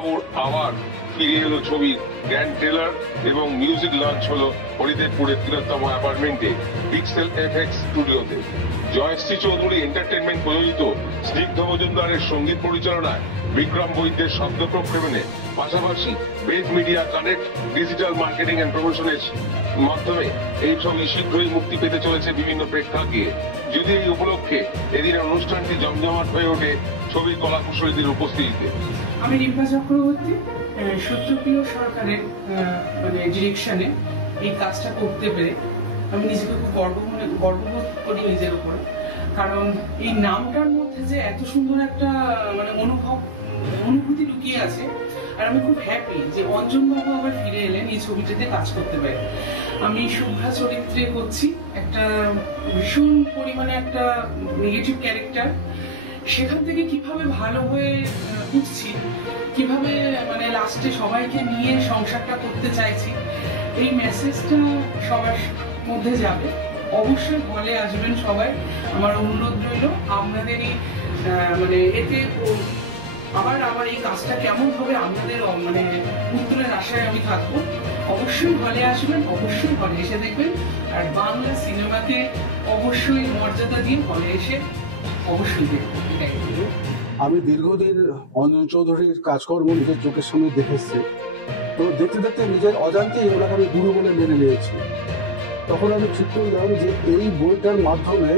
বাবুর আবার ফিরে এলো ছবির গ্র্যান্ড ট্রেলার এবং মিউজিক লঞ্চ হলো হরিদেবপুরের 13তম অ্যাপার্টমেন্টে পিক্সেল এফএক্স স্টুডিওতে। জয়শ্রী চৌধুরী এন্টারটেনমেন্ট প্রযোজিত স্নিগ্ধ মজুমদারের সঙ্গীত পরিচালনায় বিক্রম বৈদ্যের শব্দ প্রক্ষেপণে পাশাপাশি base media connect digital marketing and প্রমোশনের মাধ্যমে এই ছবি শীঘ্রই মুক্তি পেতে চলেছে বিভিন্ন প্রেক্ষাগৃহে। যদি এই উপলক্ষে এদিনের অনুষ্ঠানটি জমজমাট হয়ে ওঠে ছবির কলাকুশলীদের উপস্থিতিতে। আমি রিম্পা চক্রবর্তী, সত্যপ্রিয় সরকারের ডিরেকশনে এই কাজটা করতে পেরে আমি নিজেকে খুব গর্ববোধ করি নিজের উপরে। কারণ এই নামটার মধ্যে যে এত সুন্দর একটা অনুভূতি লুকিয়ে আছে। আর আমি খুব হ্যাপি যে অঞ্জন বাবু আবার ফিরে এলেন এই ছবিটাতে কাজ করতে পারে। আমি শুভ্রা চরিত্রে করছি একটা ভীষণ পরিমাণে একটা নেগেটিভ ক্যারেক্টার। সেখান থেকে কিভাবে ভালো হয়ে উঠছি, কিভাবে লাস্টে সবাইকে নিয়ে সংসারটা করতে চাইছি, এই মেসেজটা সবার মধ্যে যাবে। অবশ্যই হলে আসবেন সবাই, আমার অনুরোধ রইল। আপনাদেরই এতে আবার এই কাজটা কেমন হবে আপনাদের উত্তরের আশায় আমি থাকবো। অবশ্যই হলে আসবেন, অবশ্যই হলে এসে দেখবেন। আর বাংলা সিনেমাতে অবশ্যই মর্যাদা দিয়ে হলে এসে অবশ্যই দেখবেন। আমি দীর্ঘদিন অঞ্জন চৌধুরীর কাজকর্ম নিজের চোখের সামনে দেখেছি। তো দেখতে দেখতে নিজের অজান্তেই ওনাকে আমি গুরু বলে মেনে নিয়েছি। তখন আমি ঠিক করলাম যে এই বইটার মাধ্যমে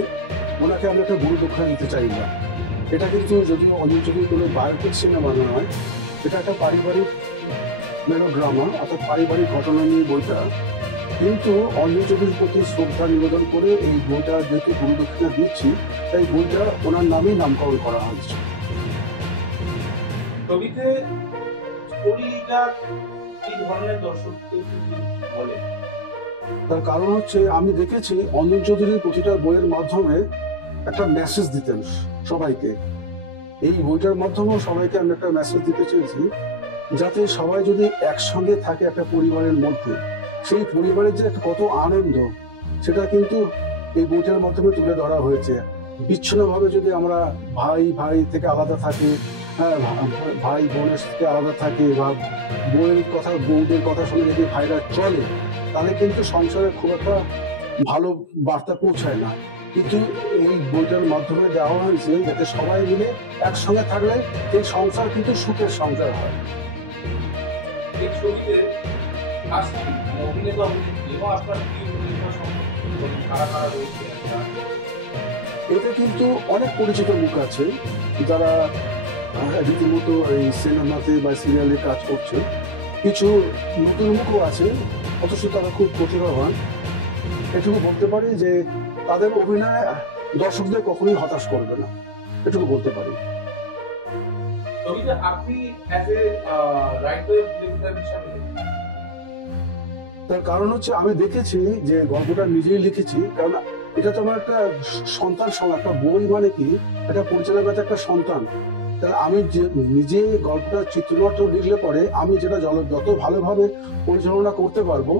ওনাকে আমি একটা গুরু দক্ষিণা দিতে চাই না। এটা কিন্তু যদিও অঞ্জন চৌধুরী কোনো বায়োপিক সিনেমা নয়, এটা একটা পারিবারিক মেলোড্রামা, অর্থাৎ পারিবারিক ঘটনা নিয়ে বইটা। কিন্তু অঞ্জন চৌধুরীর প্রতি শ্রদ্ধা নিবেদন করে এই বইটা যেহেতু গুরু দক্ষিণা দিচ্ছি, তাই বইটা ওনার নামেই নামকরণ করা হয়েছে। ছবিতে স্টোরিটা কি ধরনের দর্শককে বলে? তার কারণ হচ্ছে আমি দেখেছি অঞ্জন চৌধুরী প্রতিটা বইয়ের মাধ্যমে একটা মেসেজ দিতেন সবাইকে। এই বইটার মাধ্যমেও সবাইকে আমি একটা মেসেজ দিতে চেয়েছি, যাতে সবাই যদি একসঙ্গে থাকে একটা পরিবারের মধ্যে, সেই পরিবারের যে কত আনন্দ সেটা কিন্তু এই বইটার মাধ্যমে তুলে ধরা হয়েছে। বিচ্ছিন্নভাবে যদি আমরা ভাই ভাই থেকে আলাদা থাকি, হ্যাঁ ভাই বোনের থেকে আলাদা থাকে, বা বউয়ের কথা বউদের কথা শুনে যদি ভাইরা চলে, তাহলে কিন্তু সংসারে খুব একটা ভালো বার্তা পৌঁছায় না। কিন্তু এই বইটার মাধ্যমে দেওয়া হয়েছে যাতে সবাই মিলে একসঙ্গে থাকলে এই সংসার কিন্তু সুখের সংসার হয়। এই ছবিতে এতে কিন্তু অনেক পরিচিত মুখ আছে যারা রীতিমতো এই সিনেমাতে বা সিরিয়ালে কাজ করছে। কিছু নতুন মুখও আছে, অথচ তারা খুব প্রতিভাবান। এটুকু বলতে পারি যে তাদের অভিনয় দর্শকদের কখনোই হতাশ করবে না, এটুকু বলতে পারি। তার কারণ হচ্ছে আমি দেখেছি যে গল্পটা নিজেই লিখেছি, কারণ এটা তো আমার একটা সন্তান সঙ্গে, একটা বই মানে কি একটা পরিচালকের একটা সন্তান। তাহলে আমি যে নিজে গল্পটা চিত্রনাট্য লিখলে পরে আমি যেটা যত ভালোভাবে পরিচালনা করতে পারবো,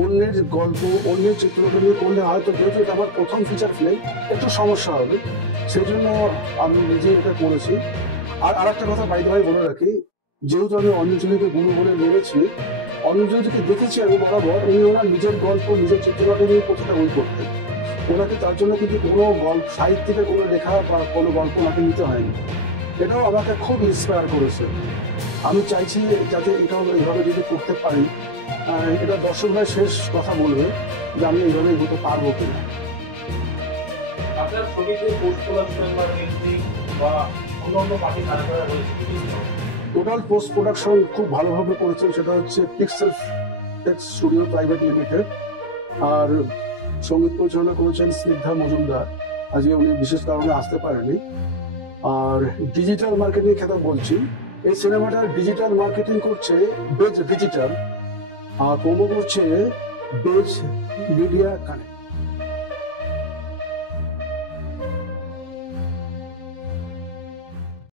অন্যের গল্প অন্যের চিত্রনাট্য নিয়ে করলে হয়তো, যেহেতু এটা আমার প্রথম ফিচার ফিল্ম, একটু সমস্যা হবে। সেই জন্য আমি নিজে এটা করেছি। আর আরেকটা কথা বাইরে বলে রাখি, যেহেতু আমি অঞ্জন চৌধুরীকে গুরু বলে মেনেছি, অঞ্জন চৌধুরীকে দেখেছি আমি বরাবর উনি ওনার নিজের গল্প নিজের চিত্রনাট্য নিয়ে প্রতিটা বই করতেন। ওনাকে তার জন্য কিন্তু কোনো গল্প সাহিত্যিকের কোনো লেখা বা কোনো গল্প ওনাকে নিতে হয়নি। এটাও আমাকে খুব ইন্সপায়ার করেছে। আমি চাইছি যাতে এটাও এইভাবে যদি করতে পারি, এটা দর্শকরা শেষ কথা বলবে যে আমি এইভাবে এগোতে পারবো কিনা। আপনার ছবিতে পোস্ট প্রোডাকশন বা এডিটিং বা অন্যান্য পার্টি কারা কারা রয়েছে? টোটাল পোস্ট প্রোডাকশন খুব ভালোভাবে করেছেন, সেটা হচ্ছে pixel FX studio private limited. আর সঙ্গীত পরিচালনা করেছেন স্নিগ্ধা মজুমদার, আজকে উনি বিশেষ কারণে আসতে পারেনি। আর ডিজিটাল মার্কেটিং ক্ষেত্রে বলছি, এই সিনেমাটার ডিজিটাল মার্কেটিং করছে বেজ ডিজিটাল, আর প্রমো করছে বেজ মিডিয়া কানেক্ট।